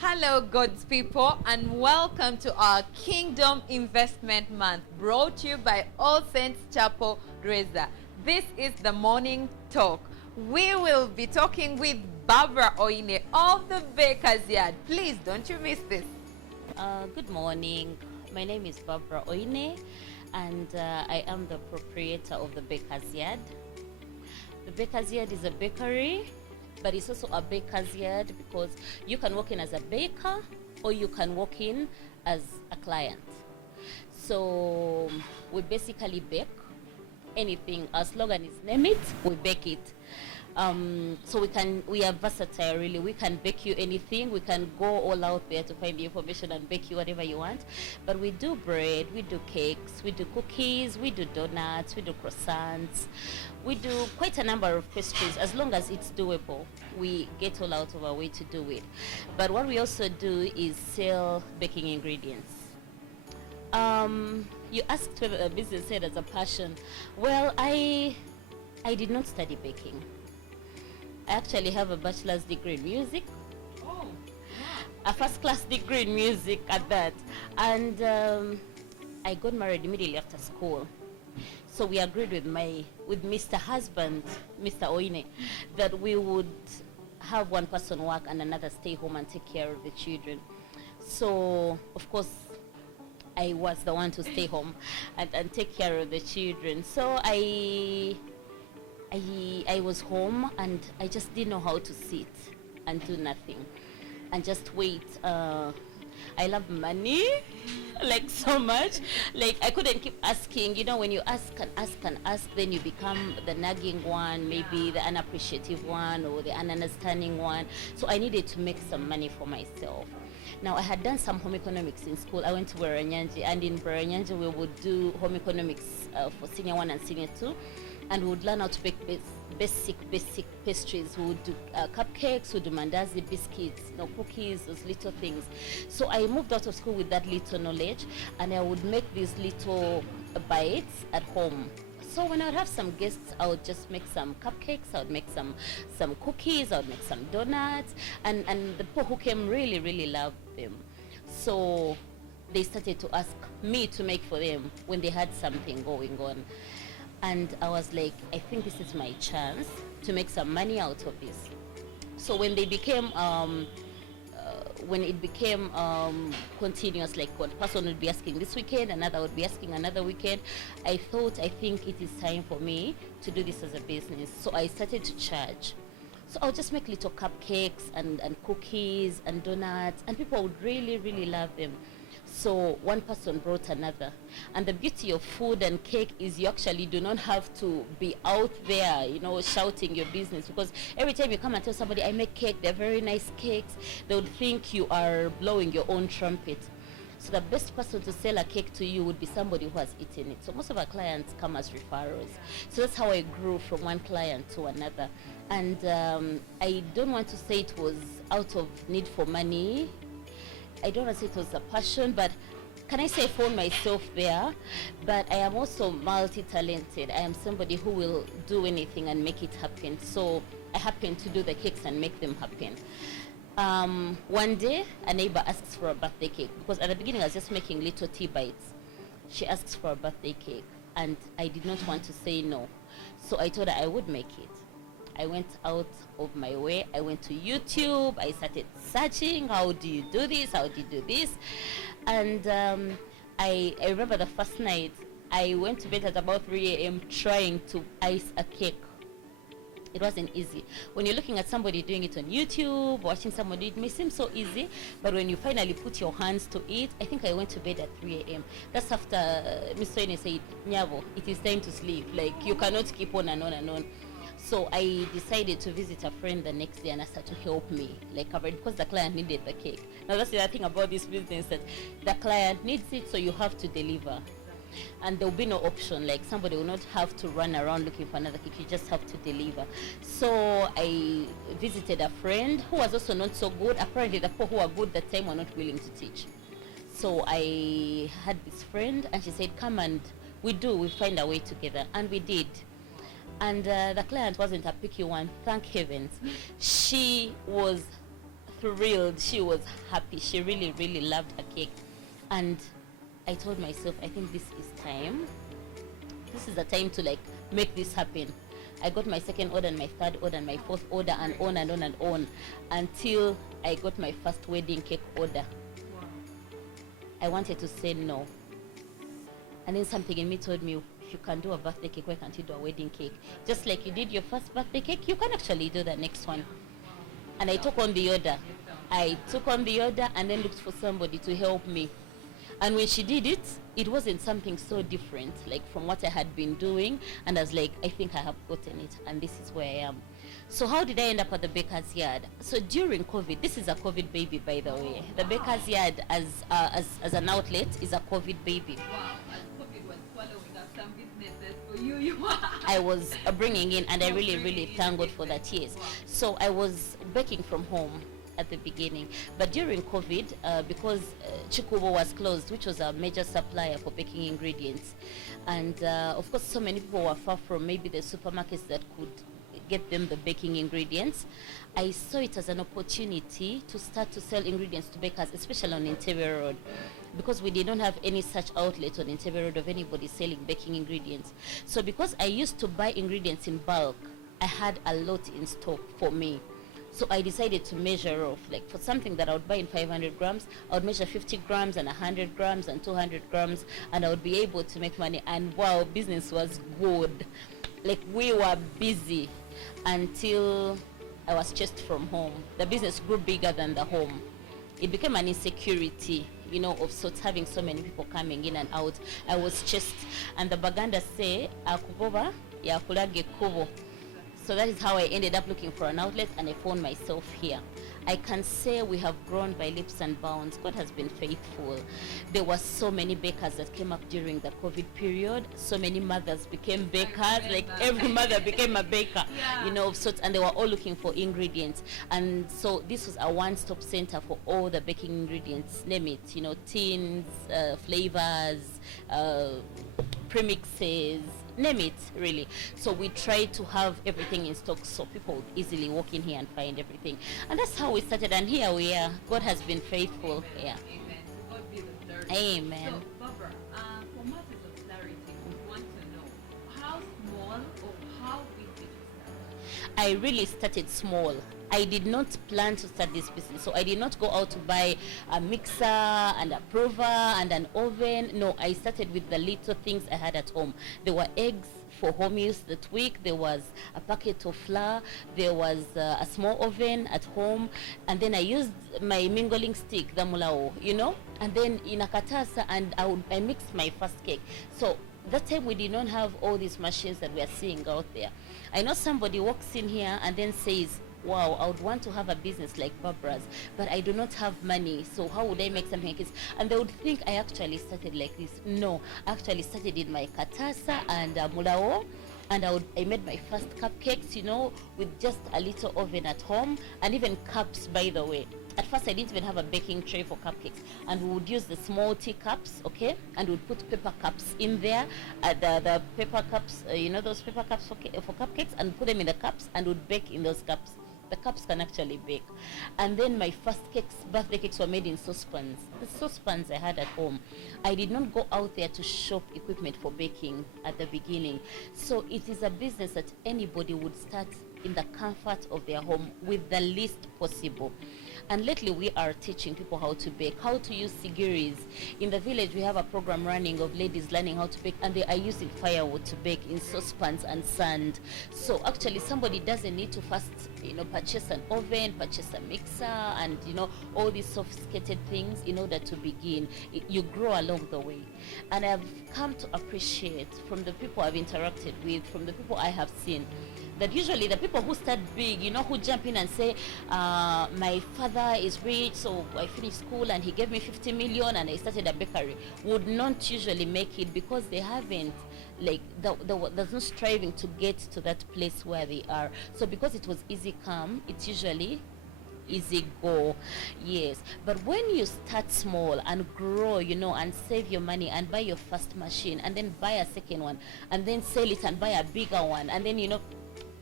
Hello, God's people, and welcome to our Kingdom Investment Month, brought to you by All Saints Chapel, Reza. This is the morning talk. We will be talking with Barbra Oyine of the Baker's Yard. Please don't you miss this. Good morning. My name is Barbra Oyine, and I am the proprietor of the Baker's Yard. The Baker's Yard is a bakery, but it's also a baker's yard because you can walk in as a baker or you can walk in as a client. So we basically bake anything as long as it's name it, we bake it. So we are versatile really. We can bake you anything. We can go all out there to find the information and bake you whatever you want. But we do bread, we do cakes, we do cookies, we do donuts, we do croissants. We do quite a number of pastries. As long as it's doable, we get all out of our way to do it. But what we also do is sell baking ingredients. You asked whether a business head as a passion. Well, I did not study baking. I actually have a bachelor's degree in music. Oh, A first class degree in music at that. And I got married immediately after school. So we agreed with Mr. Husband, Mr. Oyine, that we would have one person work and another stay home and take care of the children. So of course I was the one to stay home and take care of the children. So I was home and I just didn't know how to sit and do nothing and just wait. I love money like so much. Like I couldn't keep asking. You know, when you ask and ask and ask, then you become the nagging one, maybe the unappreciative one or the ununderstanding one. So I needed to make some money for myself. Now, I had done some home economics in school. I went to Beranyanji, and in Beranyanji we would do home economics for senior 1 and senior 2. And we would learn how to bake basic pastries. We would do cupcakes, we would do mandazi, biscuits, cookies, those little things. So I moved out of school with that little knowledge, and I would make these little bites at home. So when I would have some guests, I would just make some cupcakes, I would make some cookies, I would make some donuts, and the people who came really, really loved them. So they started to ask me to make for them when they had something going on. And I was like, I think this is my chance to make some money out of this. So when they became, when it became continuous, like one person would be asking this weekend, another would be asking another weekend, I think it is time for me to do this as a business. So I started to charge. So I'll just make little cupcakes and cookies and donuts, and people would really, really love them. So one person brought another. And the beauty of food and cake is you actually do not have to be out there, shouting your business. Because every time you come and tell somebody, I make cake, they're very nice cakes, they would think you are blowing your own trumpet. So the best person to sell a cake to you would be somebody who has eaten it. So most of our clients come as referrals. So that's how I grew from one client to another. And I don't want to say it was out of need for money. I don't want to say it was a passion, but can I say I found myself there? But I am also multi-talented. I am somebody who will do anything and make it happen. So I happen to do the cakes and make them happen. One day, a neighbor asks for a birthday cake, because at the beginning I was just making little tea bites. She asks for a birthday cake, and I did not want to say no. So I told her I would make it. I went out of my way. I went to YouTube. I started searching, how do you do this? How do you do this? And I remember the first night, I went to bed at about 3 a.m. trying to ice a cake. It wasn't easy. When you're looking at somebody doing it on YouTube, watching somebody, it may seem so easy, but when you finally put your hands to it, I think I went to bed at 3 a.m. That's after Mr. Oyine said, Nyavo, it is time to sleep. Like, you cannot keep on and on and on. So I decided to visit a friend the next day and asked her to help me, because the client needed the cake. Now that's the other thing about this business, that the client needs it, so you have to deliver. And there will be no option, like somebody will not have to run around looking for another cake, you just have to deliver. So I visited a friend who was also not so good. Apparently the people who were good that time were not willing to teach. So I had this friend and she said, come and we find a way together, and we did. And the client wasn't a picky one, thank heavens. She was thrilled. She was happy. She really, really loved her cake. And I told myself, I think this is time. This is the time to like make this happen. I got my second order and my third order and my fourth order and on and on and on until I got my first wedding cake order. Wow. I wanted to say no. And then something in me told me, if you can do a birthday cake, why can't you do a wedding cake? Just like you did your first birthday cake, you can actually do the next one. And I took on the order. I took on the order and then looked for somebody to help me. And when she did it, it wasn't something so different, like from what I had been doing. And I was like, I think I have gotten it, and this is where I am. So how did I end up at the baker's yard? So during COVID, this is a COVID baby, by the way. The baker's yard as an outlet is a COVID baby. Wow, and COVID was swallowing up some businesses for you. I was bringing in, and I really, really thank God for that, yes. So I was baking from home at the beginning, but during COVID, because Chikubo was closed, which was a major supplier for baking ingredients, and of course so many people were far from maybe the supermarkets that could get them the baking ingredients, I saw it as an opportunity to start to sell ingredients to bakers, especially on Interior Road, because we did not have any such outlet on Interior Road of anybody selling baking ingredients. So because I used to buy ingredients in bulk, I had a lot in stock for me. So I decided to measure off, like for something that I would buy in 500 grams, I would measure 50 grams and 100 grams and 200 grams, and I would be able to make money. And wow, business was good. Like we were busy until I was chased from home. The business grew bigger than the home. It became an insecurity, you know, of sorts, having so many people coming in and out. I was chased, and the Baganda say, "Akugova ya kulage kubo." So that is how I ended up looking for an outlet, and I found myself here. I can say we have grown by leaps and bounds. God has been faithful. There were so many bakers that came up during the COVID period. So many mothers became bakers. Like every mother became a baker, you know, of sorts, and they were all looking for ingredients. And so this was a one-stop center for all the baking ingredients. Name it, you know, tins, flavors, premixes, name it, really. So we try to have everything in stock so people would easily walk in here and find everything. And that's how we started, and here we are. God has been faithful. Amen. Yeah. Amen. To God be the glory. Amen. So, Barbara, for matters of clarity, we want to know how small or how big did you start? I really started small. I did not plan to start this business, so I did not go out to buy a mixer and a prover and an oven. No, I started with the little things I had at home. There were eggs for home use that week, there was a packet of flour, there was a small oven at home, and then I used my mingling stick, the mulao, you know, and then in a katasa, and I mixed my first cake. So that time we did not have all these machines that we are seeing out there. I know somebody walks in here and then says, wow, I would want to have a business like Barbra's, but I do not have money, so how would I make something like this? And they would think I actually started like this. No, I actually started in my katasa and mulao, and I made my first cupcakes, you know, with just a little oven at home, and even cups, by the way. At first I didn't even have a baking tray for cupcakes, and we would use the small teacups, okay, and we'd put paper cups in there, the paper cups, you know, those paper cups for cupcakes, and put them in the cups, and would bake in those cups. The cups can actually bake. And then my first cakes, birthday cakes, were made in saucepans. The saucepans I had at home. I did not go out there to shop equipment for baking at the beginning. So it is a business that anybody would start in the comfort of their home with the least possible. And lately we are teaching people how to bake, how to use sigiris. In the village we have a program running of ladies learning how to bake, and they are using firewood to bake in saucepans and sand. So actually somebody doesn't need to first, you know, purchase an oven, purchase a mixer, and you know, all these sophisticated things in order to begin. You grow along the way. And I've come to appreciate from the people I've interacted with, from the people I have seen, that usually the people who start big, you know, who jump in and say, my father is rich, so I finished school and he gave me 50 million and I started a bakery, would not usually make it because they haven't, like, there's no striving to get to that place where they are. So because it was easy come, it's usually easy go. Yes, but when you start small and grow, you know, and save your money and buy your first machine and then buy a second one and then sell it and buy a bigger one, and then, you know,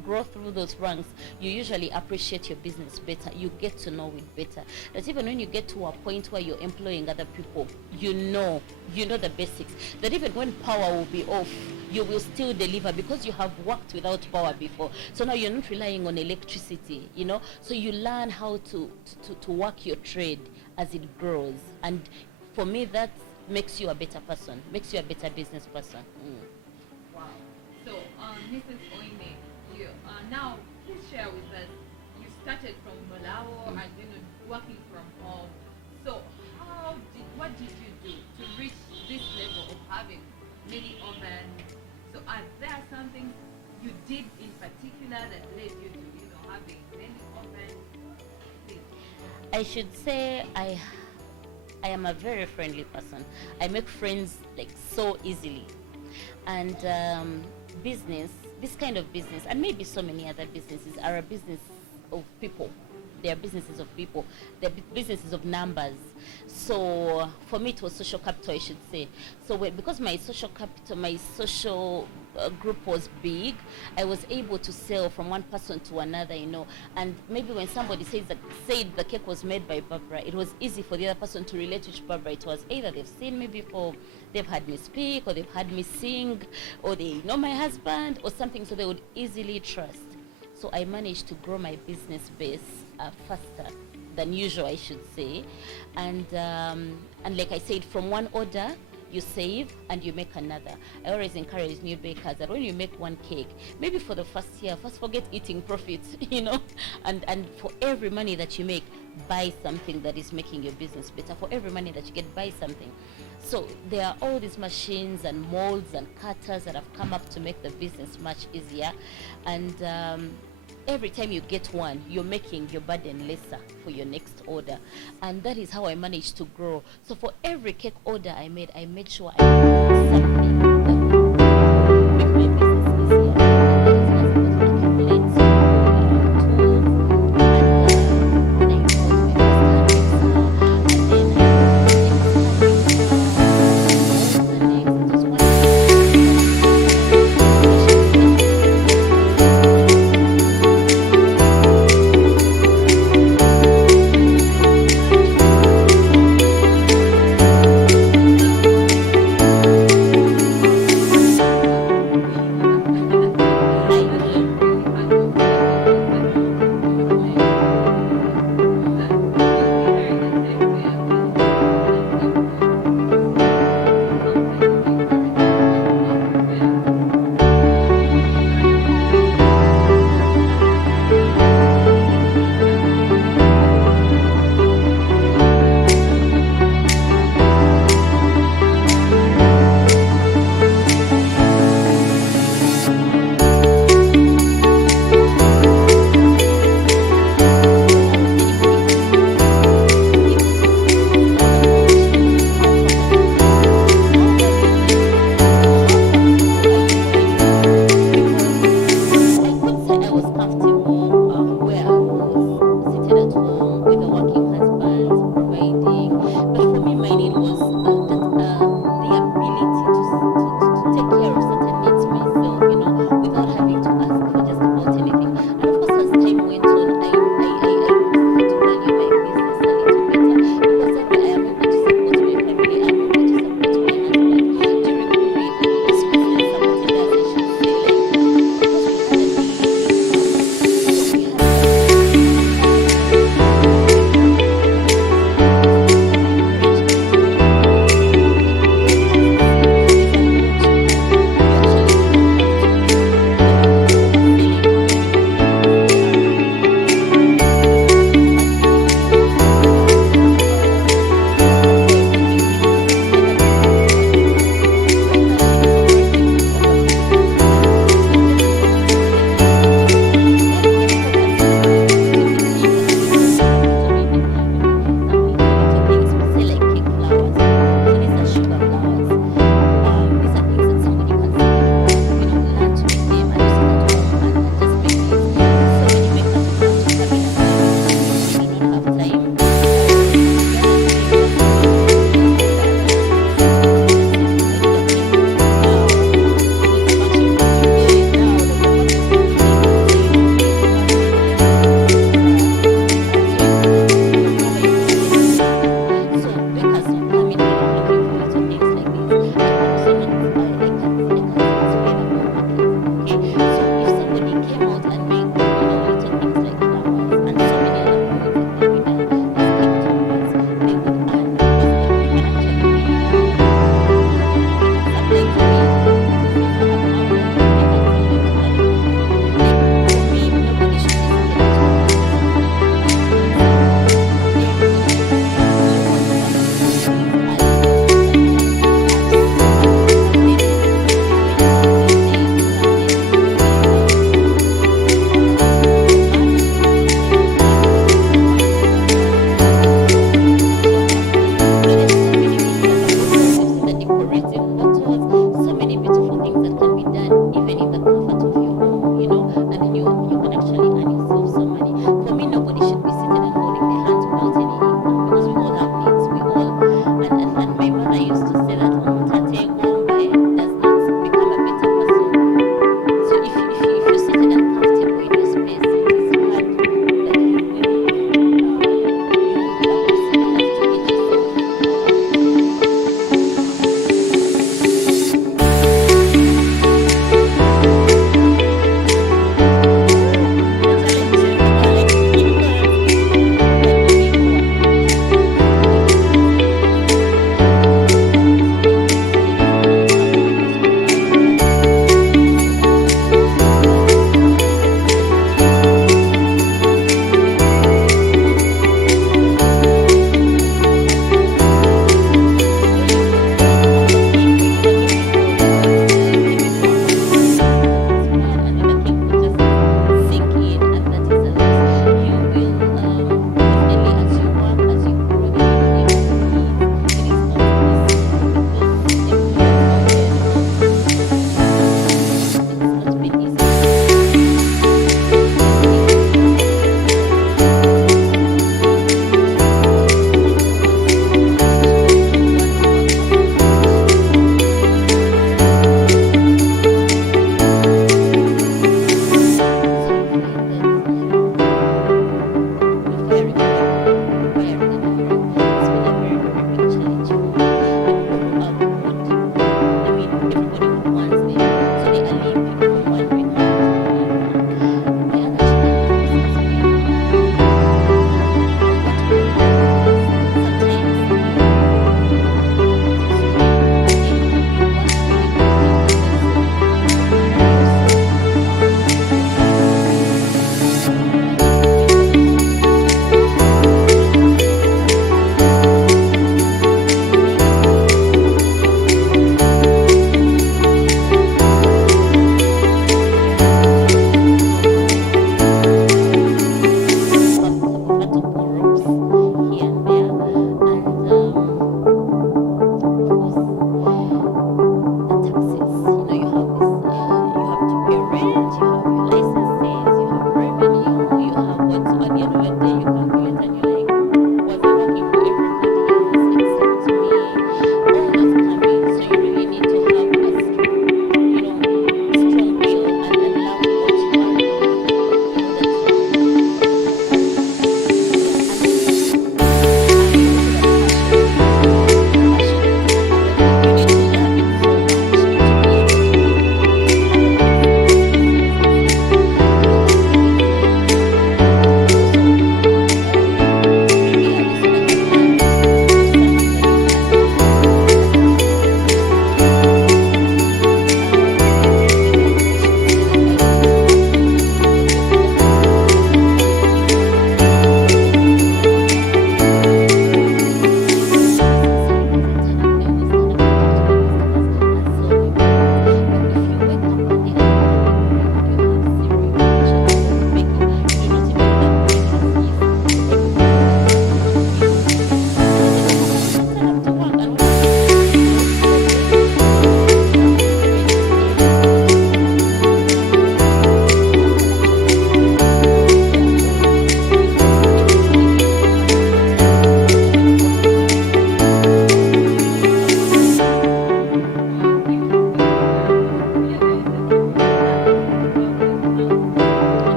grow through those ranks, you usually appreciate your business better. You get to know it better. That even when you get to a point where you're employing other people, you know the basics. That even when power will be off, you will still deliver because you have worked without power before. So now you're not relying on electricity, So you learn how to work your trade as it grows. And for me, that makes you a better person, makes you a better business person. Wow. So, Mrs. Oyine, you now please share with us. You started from Malawi and working from home. So, what did you do to reach this level of having many ovens? So, are there some things you did in particular that led you to having many ovens? Please. I should say I am a very friendly person. I make friends like so easily. And this kind of business, and maybe so many other businesses, are a business of people. They are businesses of people. They're businesses of numbers. So for me, it was social capital, I should say. So because my social capital, my social group was big, I was able to sell from one person to another, And maybe when somebody said the cake was made by Barbra, it was easy for the other person to relate which Barbra it was. Either they've seen me before, they've heard me speak, or they've heard me sing, or they know my husband, or something, so they would easily trust. So I managed to grow my business base faster than usual, I should say. And like I said, from one order, you save and you make another. I always encourage new bakers that when you make one cake, maybe for the first year, first forget eating profits, and for every money that you make, buy something that is making your business better. For every money that you get, buy something. So there are all these machines and molds and cutters that have come up to make the business much easier. And every time you get one, you're making your burden lesser for your next order. And that is how I managed to grow. So for every cake order I made sure I did something that would make my business easier. And that is how I was able to accumulate tools. And day you come